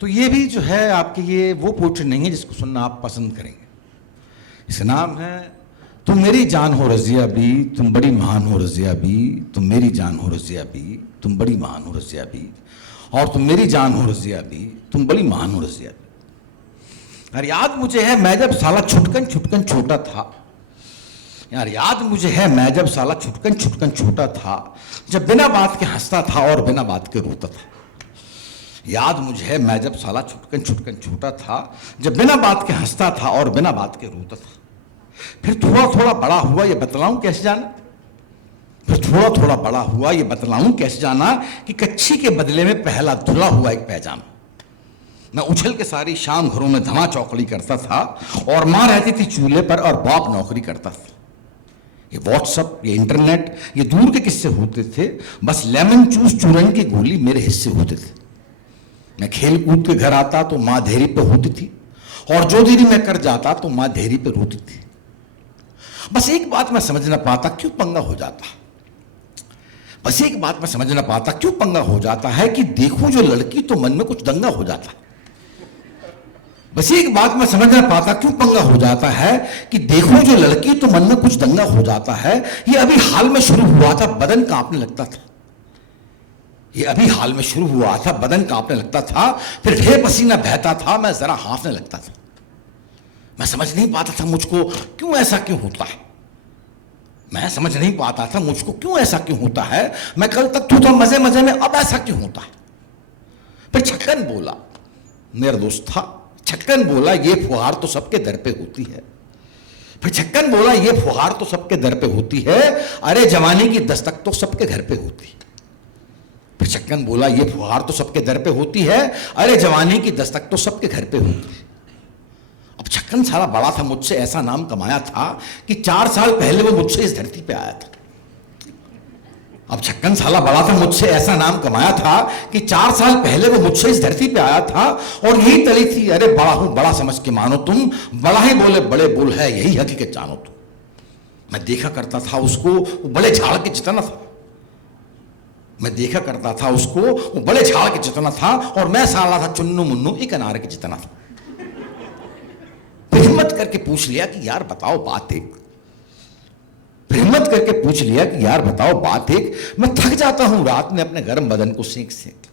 तो ये भी जो है आपके ये वो पोर्ट्रेट नहीं है जिसको सुनना आप पसंद करेंगे। इसका नाम है तुम मेरी जान हो रज़िया भी, तुम बड़ी महान हो रज़िया भी, तुम मेरी जान हो रज़िया भी, तुम बड़ी महान हो रज़िया भी, और तुम मेरी जान हो रज़िया भी, तुम बड़ी महान हो रज़िया भी। यार याद मुझे है मैं जब साला छुटकन छुटकन छोटा था, यार याद मुझे है मैं जब साला छुटकन छुटकन छोटा था, जब बिना बात के हंसता था और बिना बात के रोता था। याद मुझे है मैं जब साला छुटकन छुटकन छोटा था, जब बिना बात के हंसता था और बिना बात के रोता था। फिर थोड़ा थोड़ा बड़ा हुआ ये बतलाऊं कैसे जाना, फिर थोड़ा थोड़ा बड़ा हुआ ये बतलाऊं कैसे जाना कि कच्ची के बदले में पहला धुला हुआ एक पैजामा। मैं उछल के सारी शाम घरों में धमा चौकड़ी करता था और माँ रहती थी चूल्हे पर और बाप नौकरी करता था। ये व्हाट्सअप, ये इंटरनेट, ये दूर के किस्से होते थे, बस लेमन चूस चूरन की गोली मेरे हिस्से होते थे। मैं खेल कूद के घर आता तो माँ धेरी पे होती थी, और जो देरी मैं कर जाता तो माँ धेरी पे रोती थी। बस एक बात मैं समझ ना पाता क्यों पंगा हो जाता, बस एक बात मैं समझ ना पाता क्यों पंगा हो जाता है कि देखूं जो लड़की तो मन में कुछ दंगा हो जाता। बस एक बात मैं समझ ना पाता क्यों पंगा हो जाता है कि देखूं जो लड़की तो मन में कुछ दंगा हो जाता है। ये अभी हाल में शुरू हुआ था, बदन कांपने लगता था। ये अभी हाल में शुरू हुआ था, बदन कांपने लगता था, फिर ढेर पसीना बहता था, मैं जरा हांफने लगता था। मैं समझ नहीं पाता था मुझको क्यों ऐसा क्यों होता है, मैं समझ नहीं पाता था मुझको क्यों ऐसा क्यों होता है। मैं कल तक तो था मजे मजे में, अब ऐसा क्यों होता है। फिर छक्कन बोला, मेरा दोस्त था, छक्कन बोला ये फुहार तो सबके दर पे होती है। फिर छक्कन बोला ये फुहार तो सबके दर पे होती है, अरे जवानी की दस्तक तो सबके घर पे होती है। फिर छक्कन बोला ये फुहार तो सबके दर पे होती है, अरे जवानी की दस्तक तो सबके घर पे होती है। अब छक्कन साला बड़ा था, मुझसे ऐसा नाम कमाया था कि 4 साल पहले वो मुझसे इस धरती पे आया था। अब छक्कन साला बड़ा था, मुझसे ऐसा नाम कमाया था कि 4 साल पहले वो मुझसे इस धरती पे आया था, और यही तली थी अरे बड़ा हूं बड़ा समझ के मानो तुम, बड़ा ही बोले बड़े बोल है यही हकीकत जानो तुम। मैं देखा करता था उसको, वो बड़े झाड़ के जितना था, मैं देखा करता था उसको, वो बड़े झाड़ के जितना था, और मैं साला था चुन्नू मुन्नू एक अनार के जितना था। फिर हिम्मत करके पूछ लिया कि यार बताओ बात एक, फिर हिम्मत करके पूछ लिया कि यार बताओ बात एक, मैं थक जाता हूं रात में अपने गर्म बदन को सेंक सेंक।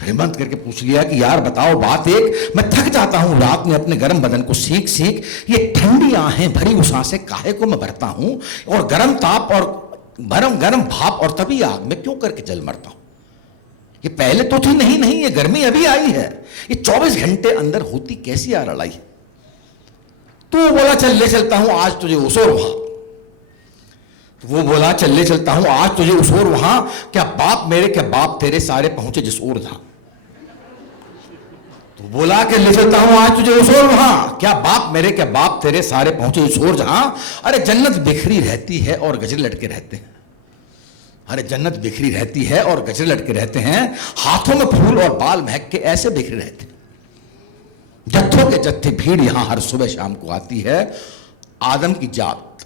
फिर हिम्मत करके पूछ लिया कि यार बताओ बात एक, मैं थक जाता हूं रात में अपने गर्म बदन को सेंक सेंक। ये ठंडी आहें भरी उस सांसें काहे को मैं भरता हूं, और गर्म ताप और गरम गरम भाप और तभी आग में क्यों करके जल मरता हूं। ये पहले तो थी नहीं, नहीं ये गर्मी अभी आई है, ये 24 घंटे अंदर होती कैसी यार लड़ाई है। तो बोला चल ले चलता हूं आज तुझे उस और वहां, तो वो बोला चल ले चलता हूं आज तुझे उस और वहां, क्या बाप मेरे क्या बाप तेरे सारे पहुंचे जिस ओर था। तो बोला कि ले चलता हूं आज तुझे उस और वहां, क्या बाप मेरे क्या बाप तेरे सारे पहुंचे उस ओर जहां। अरे जन्नत बिखरी रहती है और गजरे लटके रहते हैं, अरे जन्नत बिखरी रहती है और गजरे लटके रहते हैं, हाथों में फूल और बाल महक के ऐसे बिखरे रहते हैं। जत्थों के जत्थे भीड़ यहां हर सुबह शाम को आती है, आदम की जात,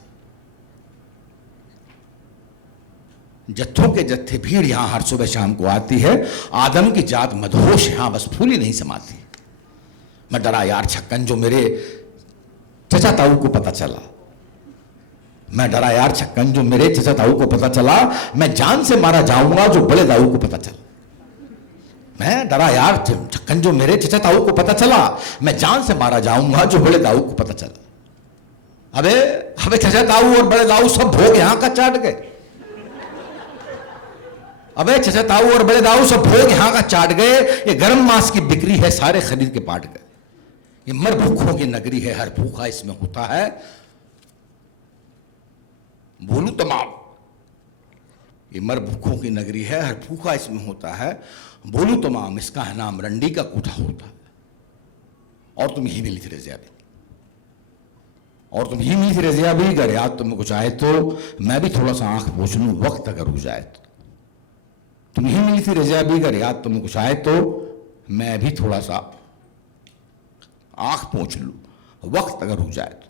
जत्थों के जत्थे भीड़ यहां हर सुबह शाम को आती है, आदम की जात मदहोश यहां बस फूल ही नहीं समाती। मैं डरा यार छक्कन जो मेरे चचा ताऊ को पता चला, मैं डरा यार छक्कन जो मेरे चचा ताऊ को पता चला, मैं जान से मारा जाऊंगा जो बड़े दाऊ को पता चला। मैं डरा यार छक्कन जो मेरे चचा ताऊ को पता चला, मैं जान से मारा जाऊंगा जो बड़े दाऊ को पता चला। अबे अबे चचा ताऊ और बड़े दाऊ सब भोग यहां का चाट गए, अबे चचा ताऊ और बड़े दाऊ सब भोग यहां का चाट गए। ये गर्म मांस की बिक्री है सारे खरीद के पाट गए। ये मर भूखों की नगरी है हर भूखा इसमें होता है, बोलू तमाम। ये मर भूखों की नगरी है हर भूखा इसमें होता है, बोलू तमाम इसका है नाम रंडी का कोठा होता है। और तुम ही मिली थी रज़िया भी, और तुम ही मिली थी रज़िया भी, अगर याद तुम्हें कुछ आए तो मैं भी थोड़ा सा आंख पोंछ लूं वक्त अगर हो जाए तो। तुम ही मिली थी रज़िया भी, अगर याद तुम्हें कुछ आए तो मैं भी थोड़ा सा आंख पोंछ लूं वक्त अगर हो जाए तो।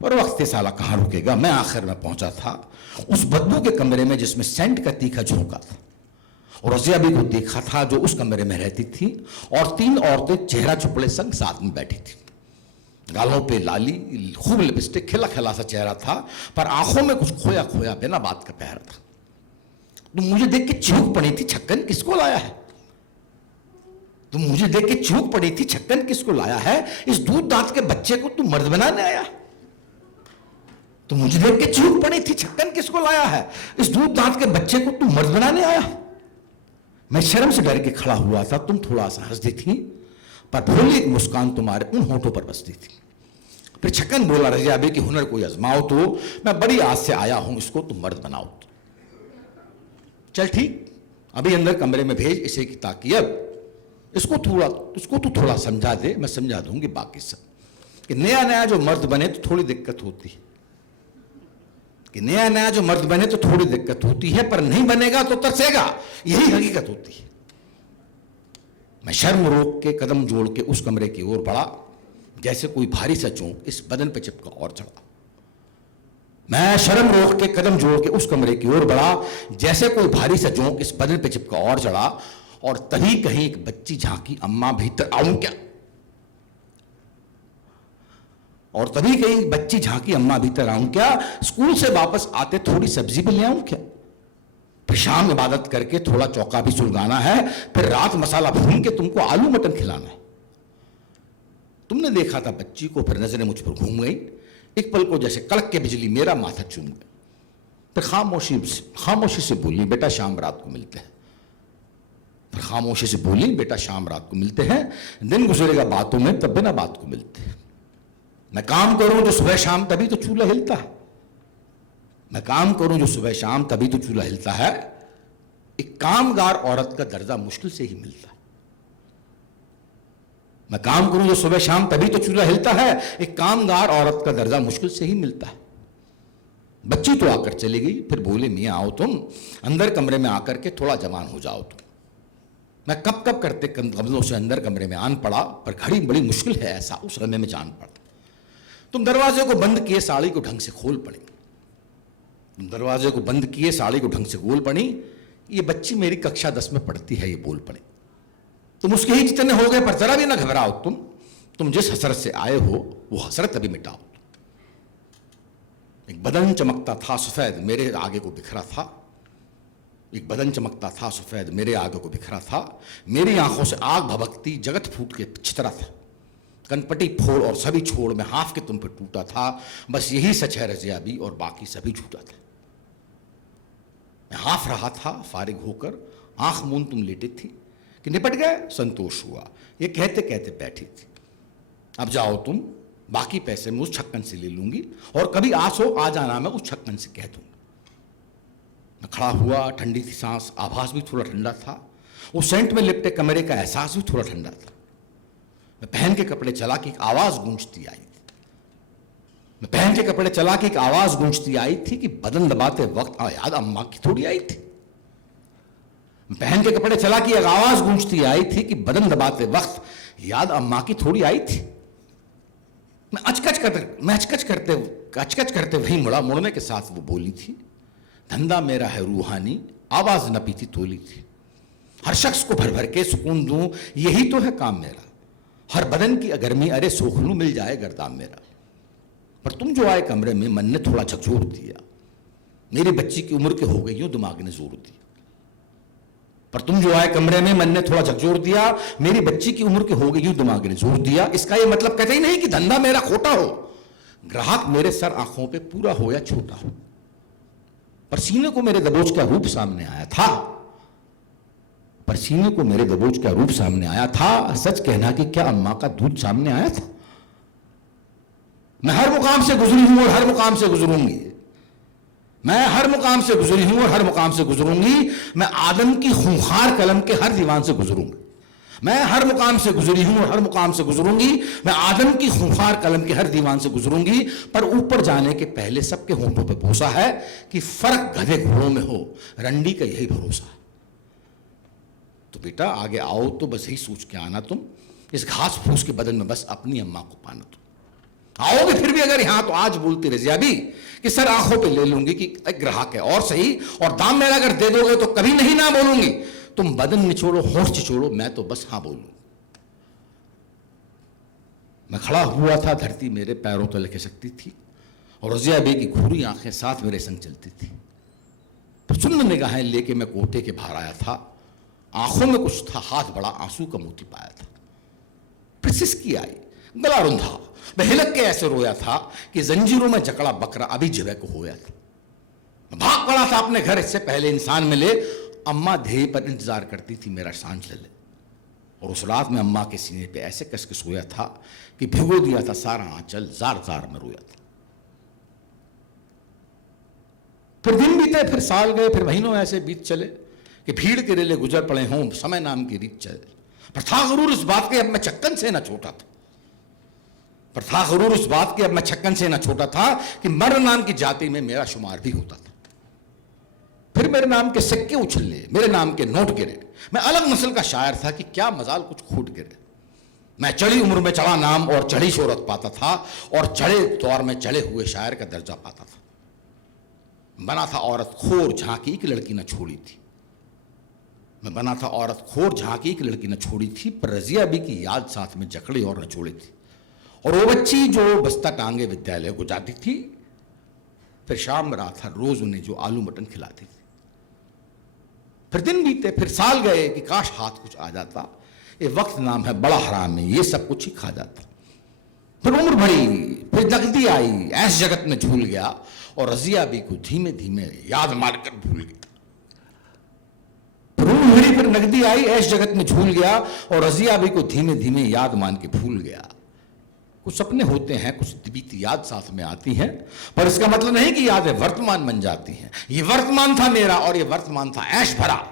पर वक्त साला कहां रुकेगा। मैं आखिर में पहुंचा था उस बदबू के कमरे में जिसमें सेंट का तीखा झोंका था, और रजिया बी को देखा था जो उस कमरे में रहती थी, और 3 औरतें चेहरा चुपड़े संग साथ में बैठी थी। गालों पे लाली, खूब लिपस्टिक, खिला खिला सा चेहरा था, पर आंखों में कुछ खोया खोया बिना बात का पहर था। तुम मुझे देख के चूक पड़ी थी, छक्कन किसको लाया है? तुम मुझे देख के चूक पड़ी थी, छक्कन किसको लाया है? इस दूध दांत के बच्चे को तू मर्द बनाने आया? तुम मुझे देख के चूक पड़ी थी, छक्कन किसको लाया है? इस दूध दांत के बच्चे को तू मर्द बनाने आया? मैं शर्म से डर के खड़ा हुआ था, तुम थोड़ा सा हंसती थी, पर भोली एक मुस्कान तुम्हारे उन होठों पर बसती थी। फिर छक्कन बोला, रजिया बी की हुनर कोई आजमाओ तो, मैं बड़ी आज से आया हूं, इसको तुम मर्द बनाओ तो। चल ठीक, अभी अंदर कमरे में भेज इसे की ताकियत, इसको तू थोड़ा समझा दे, मैं समझा दूंगी बाकी सब। कि नया नया जो मर्द बने तो थोड़ी दिक्कत होती है, कि नया नया जो मर्द बने तो थोड़ी दिक्कत होती है, पर नहीं बनेगा तो तरसेगा, यही हकीकत होती है। मैं शर्म रोक के कदम जोड़ के उस कमरे की ओर बढ़ा, जैसे कोई भारी सा जोंक इस बदन पे चिपका और चढ़ा। मैं शर्म रोक के कदम जोड़ के उस कमरे की ओर बढ़ा, जैसे कोई भारी सा जोंक इस बदन पे चिपका और चढ़ा, और तभी कहीं एक बच्ची झांकी, अम्मा भीतर आऊं क्या? और तभी कहीं बच्ची झांकी, अम्मा भीतर आऊं क्या? स्कूल से वापस आते थोड़ी सब्जी भी ले आऊं क्या? फिर शाम इबादत करके थोड़ा चौका भी सुलगाना है, फिर रात मसाला भून के तुमको आलू मटन खिलाना है। तुमने देखा था बच्ची को, फिर नजरें मुझ पर घूम गई, एक पल को जैसे कड़क के बिजली मेरा माथा चूम गई। फिर खामोशी से बोली, बेटा शाम रात को मिलते हैं। फिर खामोशी से बोली, बेटा शाम रात को मिलते हैं, दिन गुजरेगा बातों में, तब बिना बात को मिलते हैं। मैं काम करूं जो सुबह शाम, तभी तो चूल्हा हिलता है। मैं काम करूं जो सुबह शाम, तभी तो चूल्हा हिलता है। एक कामगार औरत का दर्जा मुश्किल से ही मिलता है। मैं काम करूं जो सुबह शाम, तभी तो चूल्हा हिलता है। एक कामगार औरत का दर्जा मुश्किल से ही मिलता है। बच्ची तो आकर चली गई, फिर बोले, मियां आओ तुम, अंदर कमरे में आकर के थोड़ा जवान हो जाओ तुम। मैं कब कब करते कदमों से अंदर कमरे में आन पड़ा, पर घड़ी बड़ी मुश्किल है, ऐसा उस समय में जान पड़ा। तुम दरवाजे को बंद किए, साड़ी को ढंग से खोल पड़ी। तुम दरवाजे को बंद किए, साड़ी को ढंग से खोल पड़ी। ये बच्ची मेरी कक्षा 10 में पढ़ती है, ये बोल पड़ी। तुम उसके ही जितने हो गए, पर जरा भी ना घबराओ तुम जिस हसरत से आए हो वो हसरत अभी मिटाओ। एक बदन चमकता था सफेद, मेरे आगे को बिखरा था। एक बदन चमकता था सफेद, मेरे आगे को बिखरा था। मेरी आंखों से आग भभकती, जगत फूट के छितरा था। कनपटी फोड़ और सभी छोड़ में हाफ के तुम पे टूटा था। बस यही सच है रजिया बी, और बाकी सभी झूठा था। मैं हाफ रहा था फारिग होकर, आंख मूंद तुम लेटी थी कि निपट गए, संतोष हुआ, ये कहते कहते बैठी थी। अब जाओ तुम, बाकी पैसे मैं उस छक्कन से ले लूंगी, और कभी आस हो आ जाना, मैं उस छक्कन से कह दूंगा। मैं खड़ा हुआ, ठंडी थी सांस, आभास भी थोड़ा ठंडा था। उस सेंट में लिपटे कमरे का एहसास भी थोड़ा ठंडा था। मैं पहन के कपड़े चला कि एक आवाज गूंजती आई थी। मैं पहन के कपड़े चला कि एक आवाज गूंजती आई थी कि बदन दबाते वक्त याद अम्मा की थोड़ी आई थी। मैं पहन के कपड़े चला कि एक आवाज गूंजती आई थी कि बदन दबाते वक्त याद अम्मा की थोड़ी आई थी। मैं अचकच करते वहीं मुड़ा। मुड़ने के साथ वो बोली थी, धंधा मेरा है रूहानी, आवाज न पीती तोली थी। हर शख्स को भर भर के सुकून दूं, यही तो है काम मेरा। हर बदन की गर्मी, अरे सोख लूं, मिल जाए गर्दाम मेरा। पर तुम जो आए कमरे में, मन ने थोड़ा झकझोर दिया। मेरी बच्ची की उम्र के हो गई, यूं दिमाग ने जोर दिया। पर तुम जो आए कमरे में, मन ने थोड़ा झकझोर दिया। मेरी बच्ची की उम्र के हो गई, यूं दिमाग ने जोर दिया। इसका यह मतलब कहते ही नहीं कि धंधा मेरा खोटा हो, ग्राहक मेरे सर आंखों पे पूरा हो या छोटा हो। पर सीने को मेरे दबोच का रूप सामने आया था। पर सीने को मेरे दबोच का रूप सामने आया था। सच कहना कि क्या अम्मा का दूध सामने आया था? मैं हर मुकाम से गुजरी हूं और हर मुकाम से गुजरूंगी। मैं हर मुकाम से गुजरी हूं और हर मुकाम से गुजरूंगी। मैं आदम की खूंखार कलम के हर दीवान से गुजरूंगी। मैं हर मुकाम से गुजरी हूं और हर मुकाम से गुजरूंगी। मैं आदम की खूंखार कलम के हर दीवान से गुजरूंगी। पर ऊपर जाने के पहले सबके होंठों पर भरोसा है कि फर्क गधे घोड़ों में हो, रंडी का यही भरोसा है। तो बेटा आगे आओ तो बस यही सोच के आना, तुम इस घास फूस के बदन में बस अपनी अम्मा को पाना। तुम आओगे फिर भी अगर यहां, तो आज बोलती रजिया बी कि सर आंखों पे ले लूंगी कि एक ग्राहक है और सही, और दाम मेरा अगर दे दोगे तो कभी नहीं ना बोलूंगी। तुम बदन निचोड़ो, होश निचोड़ो, मैं तो बस हाँ बोलूं। मैं खड़ा हुआ था, धरती मेरे पैरों तले खिसकती थी और रजिया बी की घूरी आंखें साथ मेरे संग चलती थी। प्रसन्न निगाहें लेके मैं कोठे के बाहर आया था। आंखों में कुछ था, हाथ बड़ा आंसू का मोती पाया था। फिर सिसकी आई, गला रुंधा, मैं हिलक के ऐसे रोया था कि जंजीरों में जकड़ा बकरा अभी जिवे को होया था। मैं भाग पड़ा था अपने घर, इससे पहले इंसान मिले। अम्मा ध्येय पर इंतजार करती थी मेरा सांझ चले, और उस रात में अम्मा के सीने पे ऐसे कस के सोया था कि भिगो दिया था सारा आंचल, जार जार में रोया था। फिर दिन बीते, फिर साल गए, फिर महीनों ऐसे बीत चले कि भीड़ के रेले गुजर पड़े हों, समय नाम की रीत चले। पर था जरूर इस बात के अब मैं चक्कन से ना छोटा था, पर था जरूर इस बात के अब मैं छक्कन से ना छोटा था कि मर्द नाम की जाति में मेरा शुमार भी होता था। फिर मेरे नाम के सिक्के उछले, मेरे नाम के नोट गिरे। मैं अलग नस्ल का शायर था कि क्या मजाल कुछ खूट गिरे। मैं चढ़ी उम्र में चढ़ा नाम और चढ़ी शोहरत पाता था, और चढ़े दौर में चढ़े हुए शायर का दर्जा पाता था। बना था औरत खोर, झांकी की लड़की न छोड़ी थी। मैं बना था औरत खोर, झांकी की लड़की न छोड़ी थी, पर रजिया बी की याद साथ में जकड़ी और न छोड़ी थी। और वो बच्ची जो बस्ता टांगे विद्यालय को जाती थी, फिर शाम रात हर रोज उन्हें जो आलू मटन खिलाती थी। फिर दिन बीते, फिर साल गए कि काश हाथ कुछ आ जाता। ये वक्त नाम है बड़ा हराम है, ये सब कुछ ही खा जाता। फिर उम्र बढ़ी, फिर नकदी आई, ऐस जगत में झूल गया, और रजिया बी को धीमे धीमे याद मारकर भूल गया। फिर उम्र बढ़ी, फिर नकदी आई, ऐस जगत में झूल गया, और रजिया बी को धीमे धीमे याद मान के भूल गया। कुछ सपने होते हैं, कुछ बीती याद साथ में आती है, पर इसका मतलब नहीं कि यादें वर्तमान बन जाती हैं। ये वर्तमान था मेरा, और ये वर्तमान था ऐश भरा।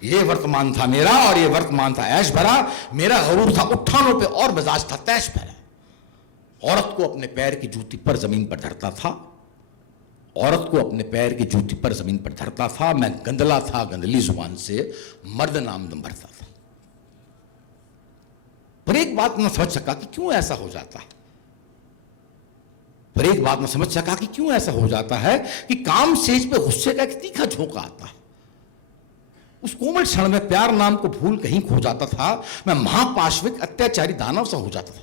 ये वर्तमान था मेरा, और ये वर्तमान था ऐश भरा। मेरा गरूर था उठानों पे, और मिजाज था तैश भरा। औरत को अपने पैर की जूती पर जमीन पर धरता था, औरत को अपने पैर की जूती पर जमीन पर धरता था। मैं गंदला था, गंदली जुबान से मर्द नाम दम भरता था। पर एक बात न समझ सका कि क्यों ऐसा हो जाता है। पर एक बात न समझ सका कि क्यों ऐसा हो जाता है कि काम सेज पे गुस्से का एक तीखा झोंका आता है। उस कोमल क्षण में प्यार नाम को भूल कहीं खो जाता था। मैं महापाशविक अत्याचारी दानव सा हो जाता था।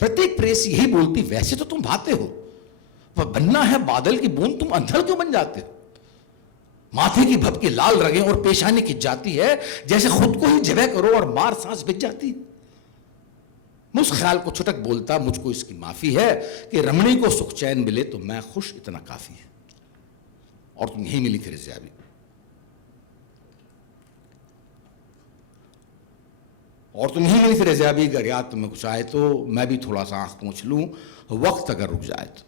प्रत्येक प्रेस यही बोलती, वैसे तो तुम भाते हो, पर बनना है बादल की बूंद, तुम अंधड़ क्यों बन जाते हो। माथे की भपकी लाल रगें और पेशानी खिंच जाती है, जैसे खुद को ही जबह करो और मार सांस बिक जाती है। मैं उस ख्याल को छुटक बोलता, मुझको इसकी माफी है कि रमणी को सुख चैन मिले तो मैं खुश, इतना काफी है। और तुम यही मिली थी रजिया बी, और तुम यही मिली थी रजिया बी। अगर याद तुम्हें कुछ आए तो मैं भी थोड़ा सा आंख पोंछ लूं, वक्त अगर रुक जाए तो।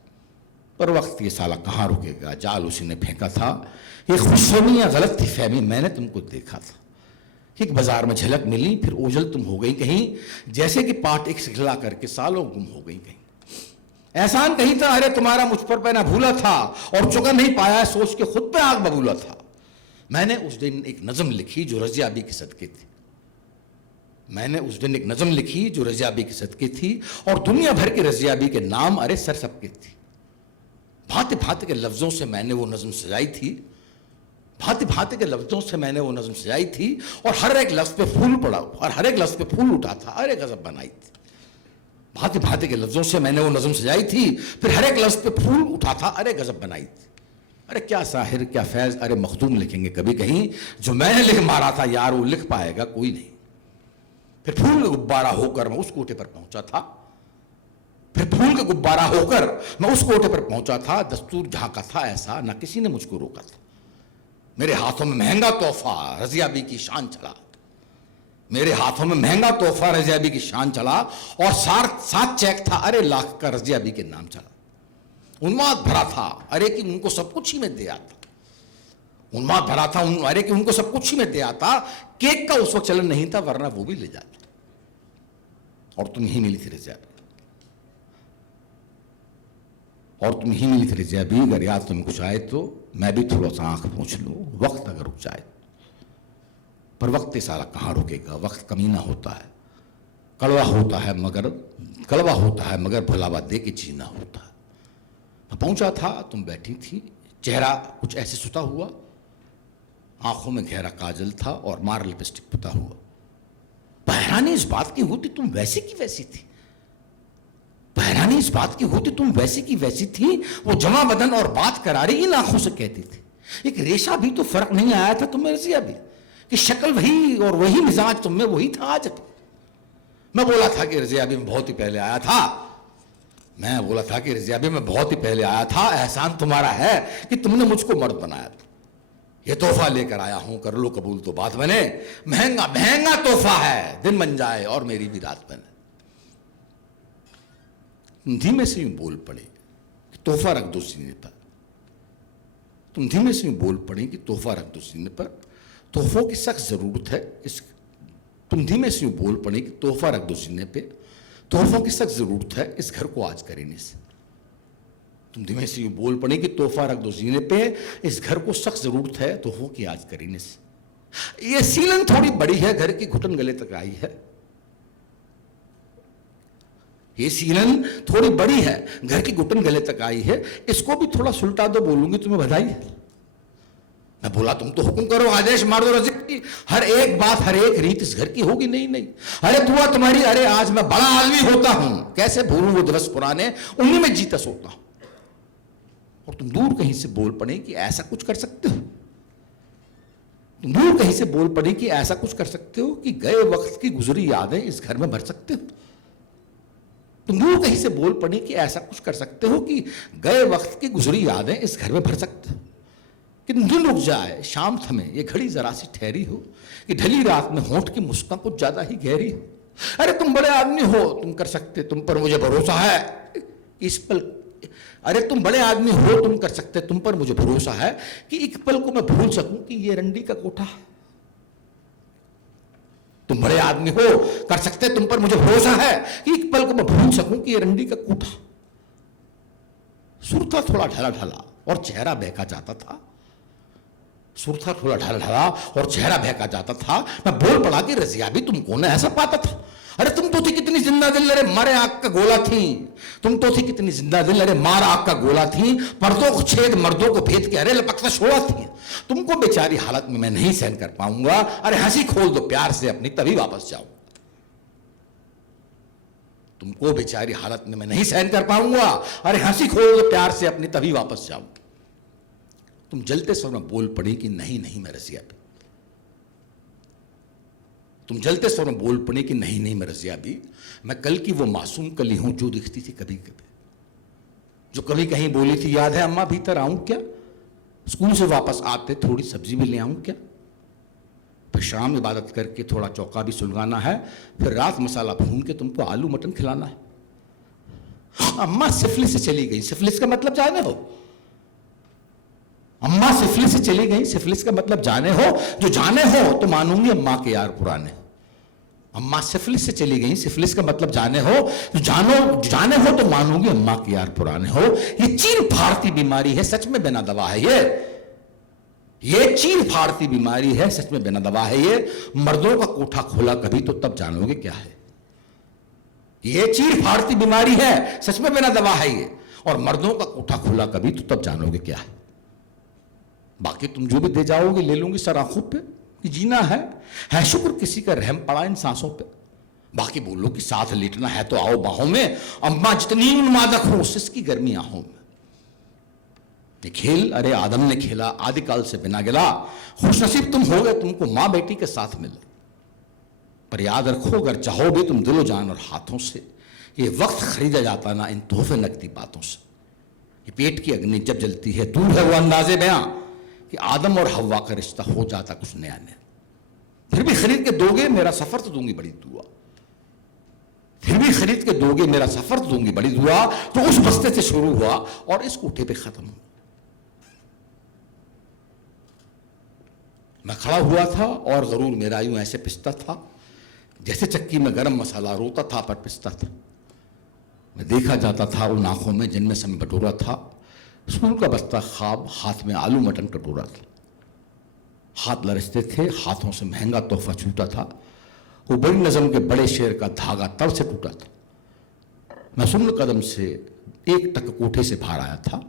पर वक्त ये साला कहां रुकेगा, जाल उसी ने फेंका था। ये खुशफहमी या गलत थी फहमी, मैंने तुमको देखा था। एक बाजार में झलक मिली, फिर ओझल तुम हो गई कहीं, जैसे कि पाट एक सिखला करके सालों गुम हो गई कहीं। एहसान कहीं था, अरे तुम्हारा मुझ पर पैना भूला था, और चुका नहीं पाया सोच के खुद पे आग बबूला था। मैंने उस दिन एक नज़म लिखी जो रजिया बी के सदके थी। मैंने उस दिन एक नज़म लिखी जो रजिया बी के सदके थी, और दुनिया भर के रजिया बी के नाम अरे सर सबके थी। भांति भांति के लफ्जों से मैंने वो नज़म सजाई थी, भांति भांति के लफ्जों से मैंने वो नज़म सजाई थी, और हर एक लफ्ज पे फूल पड़ा, और हर एक लफ्ज पे फूल उठा था, अरे गजब बनाई थी। भांति भांति के लफ्जों से मैंने वो नज़म सजाई थी, फिर हर एक लफ्ज पे फूल उठा था, अरे गजब बनाई थी। अरे क्या साहिर, क्या फैज, अरे मखदूम लिखेंगे कभी कहीं, जो मैंने लिख मारा था यार वो लिख पाएगा कोई नहीं। फिर फूल का गुब्बारा होकर मैं उस कोठे पर पहुंचा था, फिर फूल का गुब्बारा होकर मैं उस कोठे पर पहुंचा था। दस्तूर झांका था ऐसा, ना किसी ने मुझको रोका था। मेरे हाथों में महंगा तोहफा रजिया बी की शान चला, मेरे हाथों में महंगा तोहफा रजिया बी की शान चला, और सात चेक था, अरे लाख का रजिया बी के नाम चला। उन्माद भरा था, अरे कि उनको सब कुछ ही मैं दे आता। उन्माद भरा था, अरे कि उनको सब कुछ ही मैं दे आता। केक का उस वक्त चलन नहीं था, वरना वो भी ले जाते। और तुम ही मिली थी रजिया बी, और तुम ही मिली थी रजिया बी। अगर याद तुम्हें कुछ आए तो मैं भी थोड़ा सा आंख पोंछ लूं, वक्त अगर रुक जाए। पर वक्त सारा कहां रुकेगा, वक्त कमीना होता है, कड़वा होता है मगर भुलावा दे के जीना होता है। मैं पहुंचा था, तुम बैठी थी, चेहरा कुछ ऐसे सुता हुआ, आंखों में गहरा काजल था और मार लिपस्टिक पुता हुआ। हैरानी इस बात की होती तुम वैसी की वैसी थी। हैरानी इस बात की होती तुम वैसी की वैसी थी। वो जमा बदन और बात करारी इन आंखों से कहती थी। एक रेशा भी तो फर्क नहीं आया था तुम्हें रजिया भी, कि शक्ल वही और वही मिजाज तुम में वही था आज भी। मैं बोला था कि रजिया भी मैं बहुत ही पहले आया था। मैं बोला था कि रजिया भी मैं बहुत ही पहले आया था। एहसान तुम्हारा है कि तुमने मुझको मर्द बनाया था। ये तोहफा लेकर आया हूं, कर लो कबूल तो बात बने। महंगा महंगा तोहफा है, दिन बन जाए और मेरी भी रात बने। तुम धीमे से यूं बोल पड़े कि तोहफा रख दो सीने पर। तुम धीमे से यूं बोल पड़े कि तोहफा रख दो सीने पर। तोहफों की सख्त जरूरत है इस। तुम धीमे से यूं बोल पड़े कि तोहफा रख दो सीने पे। तोहफों की सख्त जरूरत है इस घर को आज करीने से। तुम धीमे से यूं बोल पड़े कि तोहफा रख दो सीने पे, इस घर को सख्त जरूरत है तोहफों की आज करीने से। ये सीलन थोड़ी बड़ी है, घर की घुटन गले तक आई है। ये सीलन थोड़ी बड़ी है, घर की घुटन गले तक आई है। इसको भी थोड़ा सुलटा दो, बोलूंगी तुम्हें बधाई है। मैं बोला तुम तो हुक्म करो, आदेश मार दो रज़िक की। हर एक बात हर एक रीत इस घर की होगी। नहीं नहीं, अरे दुआ तुम्हारी। अरे आज मैं बड़ा आदमी होता हूं, कैसे भूलूं वो दिवस पुराने, उन्हीं में जीता सोता हूं। और तुम दूर कहीं से बोल पड़े कि ऐसा कुछ कर सकते हो। तुम दूर कहीं से बोल पड़े कि ऐसा कुछ कर सकते हो कि गए वक्त की गुजरी यादें इस घर में भर सकते हो। तुम दूर कहीं से बोल पड़े कि ऐसा कुछ कर सकते हो कि गए वक्त की गुजरी यादें इस घर में भर सकते हो। कि दिन रुक जाए, शाम थमे, ये घड़ी जरा सी ठहरी हो, कि ढली रात में होंठ की मुस्कान कुछ ज्यादा ही गहरी हो। अरे तुम बड़े आदमी हो, तुम कर सकते, तुम पर मुझे भरोसा है इस पल। अरे तुम बड़े आदमी हो, तुम कर सकते, तुम पर मुझे भरोसा है कि एक पल को मैं भूल सकूं कि ये रंडी का कोठा है। तुम बड़े आदमी हो, कर सकते, तुम पर मुझे भरोसा है कि एक पल को मैं भूल सकूं कि ये रंडी का कोठा। सुर था थोड़ा ढला ढला और चेहरा बहका जाता था। सुर था थोड़ा ढला ढला और चेहरा बहका जाता था। मैं बोल पड़ा कि रजिया भी तुम कौन ऐसा पाता था। अरे तुम तो थी कितनी जिंदा दिल, अरे मारे आग का गोला थी। तुम तो थी कितनी जिंदा दिल, अरे मार आग का गोला थी। पर्दों को छेद मर्दों को भेद के अरे लपकता छोड़ा थी। तुमको बेचारी हालत में मैं नहीं सहन कर पाऊंगा। अरे हंसी खोल दो प्यार से अपनी, तभी वापस जाऊं। तुमको बेचारी हालत में मैं नहीं सहन कर पाऊंगा। अरे हंसी खोल दो प्यार से अपनी, तभी वापस जाऊं। तुम जलते स्वर में बोल पड़ी कि नहीं नहीं मैं रजिया भी। तुम जलते स्वर में बोल पड़े कि नहीं नहीं मैं रजिया भी। मैं कल की वो मासूम कली हूं जो दिखती थी कभी कभी, जो कभी कहीं बोली थी याद है अम्मा भीतर आऊं क्या, स्कूल से वापस आते थोड़ी सब्जी भी ले आऊं क्या, फिर शाम इबादत करके थोड़ा चौका भी सुलगाना है, फिर रात मसाला भून के तुमको आलू मटन खिलाना है। अम्मा सिफलिस से चली गई। सिफलिस का मतलब जाने हो, अम्मा सिफलिस से चली गई। सिफलिस का मतलब जाने हो। जो जाने हो तो मानूंगी अम्मा के यार पुराने। अम्मा सिफलिस से चली गई, सिफलिस का मतलब जाने हो। जो जाने हो तो मानूंगी अम्मा के यार पुराने हो। ये चीर फाड़ती बीमारी है, सच में बिना दवा है ये चीर फाड़ती बीमारी है, सच में बिना दवा है ये। मर्दों का कोठा खोला कभी तो तब जानोगे क्या है। ये चीर फाड़ती बीमारी है, सच में बिना दवा है ये। और मर्दों का कोठा खोला कभी तो तब जानोगे क्या है। बाकी तुम जो भी दे जाओगे ले लूंगी सर आंखों पे, कि जीना है शुक्र किसी का रहम पड़ा इन सांसों पे। बाकी बोलो कि साथ लेटना है तो आओ बाहों में, अम्मा जितनी उन्मादक हो उसकी गर्मी आहों में। ये खेल अरे आदम ने खेला आदिकाल से बिना गिला। खुशनसीब तुम हो गए तुमको मां बेटी के साथ मिले। पर याद रखो अगर चाहो भी तुम दिलो जान और हाथों से, ये वक्त खरीदा जाता ना इन तोहफे नकदी बातों से। ये पेट की अग्नि जब जलती है दूर है वो अंदाजे बयां कि आदम और हव्वा का रिश्ता हो जाता कुछ नया नया। फिर भी खरीद के दोगे मेरा सफर तो दूंगी बड़ी दुआ। फिर भी खरीद के दोगे मेरा सफर तो दूंगी बड़ी दुआ। तो उस बस्ते से शुरू हुआ और इस कोठे पे खत्म हुआ। मैं खड़ा हुआ था और गरूर मेरा यूं ऐसे पिसता था जैसे चक्की में गरम मसाला रोता था पर पिसता था। मैं देखा जाता था उन आंखों में जिनमें समय बटोरा था। स्कूल का बस्ता ख्वाब, हाथ में आलू मटन कटोरा था। हाथ लरसते थे, हाथों से महंगा तोहफा छूटा था। वो बड़ी नज़म के बड़े शेर का धागा तड़ से टूटा था। मैं सुन्न कदम से एक टक कोठे से बाहर आया था।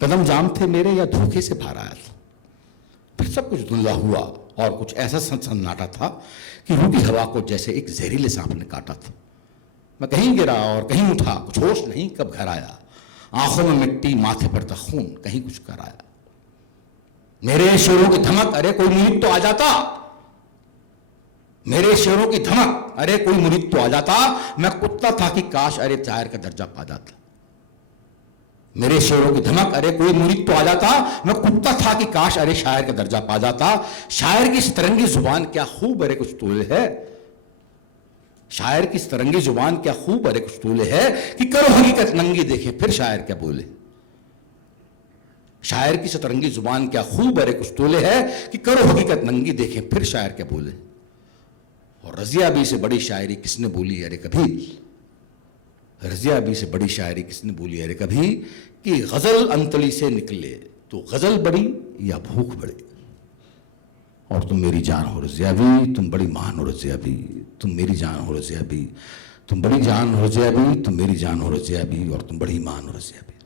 कदम जाम थे मेरे या धोखे से बाहर आया था। फिर सब कुछ धुंधला हुआ और कुछ ऐसा सन्नाटा था कि रूठी हवा को जैसे एक जहरीले सांप ने काटा था। मैं कहीं गिरा और कहीं उठा, कुछ होश नहीं कब घर आया। आंखों में मिट्टी, माथे पर था खून, कहीं कुछ कर आया। मेरे शेरों की धमक, अरे कोई मुरीद तो आ जाता। मेरे शेरों की धमक, अरे कोई मुरीद तो आ जाता। मैं कुत्ता था कि काश अरे शायर का दर्जा पा जाता। मेरे शेरों की धमक, अरे कोई मुरीद तो आ जाता। मैं कुत्ता था कि काश अरे शायर का दर्जा पा जाता। शायर की सतरंगी जुबान क्या खूब अरे कुछ तोले है। शायर की सतरंगी जुबान क्या खूब अरे कुछ तोले है कि करो हकीकत नंगी देखे फिर शायर क्या बोले। शायर की सतरंगी जुबान क्या खूब अरे कुछ तोले है कि करो हकीकत नंगी देखे फिर शायर क्या बोले। और रजिया बी से बड़ी शायरी किसने बोली अरे कभी। रजिया बी से बड़ी शायरी किसने बोली अरे कभी कि गजल अंतली से निकले तो गजल बड़ी या भूख बड़ी। और तुम मेरी जान हो रजिया बी, तुम बड़ी महान हो रजिया बी, तुम मेरी जान हो रजिया बी, तुम बड़ी जान हो रजिया बी, तुम मेरी जान हो रजिया बी, और तुम बड़ी महान हो रजिया बी।